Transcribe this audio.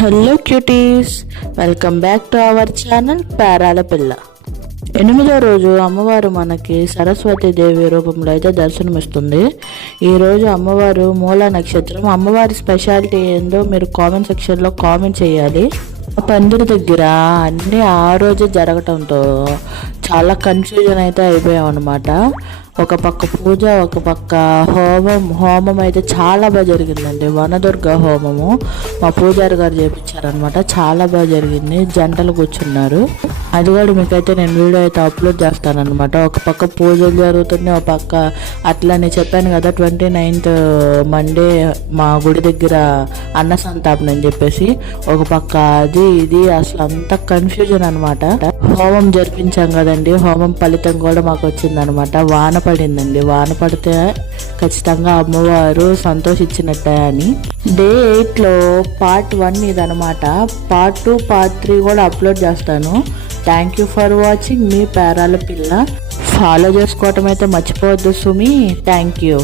Hello cuties, welcome back to our channel Perala పిల్ల. 8వ రోజు అమ్మవారు మనకి సరస్వతీదేవి రూపంలో అయితే దర్శనమిస్తుంది. ఈరోజు అమ్మవారు మూలా నక్షత్రం. అమ్మవారి స్పెషాలిటీ ఏందో మీరు కామెంట్ సెక్షన్లో కామెంట్ చేయాలి. పందిరి దగ్గర అన్నీ ఆ రోజే జరగటంతో చాలా కన్ఫ్యూజన్ అయితే అయిపోయాం అనమాట. ఒక పక్క పూజ, ఒక పక్క హోమం అయితే చాలా బాగా జరిగిందండి. వనదుర్గ హోమము మా పూజారి గారు చేయించారనమాట. చాలా బాగా జరిగింది. జంటలు కూర్చున్నారు. అది కూడా మీకైతే నేను వీడియో అయితే అప్లోడ్ చేస్తానమాట. ఒక పక్క పూజలు జరుగుతున్నాయి, ఒక పక్క అట్లని చెప్పాను కదా 29th మండే మా గుడి దగ్గర అన్న సంతాపన అని చెప్పేసి, ఒక పక్క అది ఇది అసలు అంత కన్ఫ్యూజన్ అనమాట. హోమం జరిపించాం కదండి, హోమం ఫలితం కూడా మాకు వచ్చిందనమాట. వాన పడిందండి. వాన పడితే ఖచ్చితంగా అమ్మవారు సంతోషించినట్టే అని. డే 8లో పార్ట్ 1 ఇదనమాట. పార్ట్ 2, పార్ట్ 3 కూడా అప్లోడ్ చేస్తాను. Thank you for watching. మీ పేరాల పిల్ల. ఫాలో చేసుకోవటం అయితే మర్చిపోవద్దు సుమి. Thank you.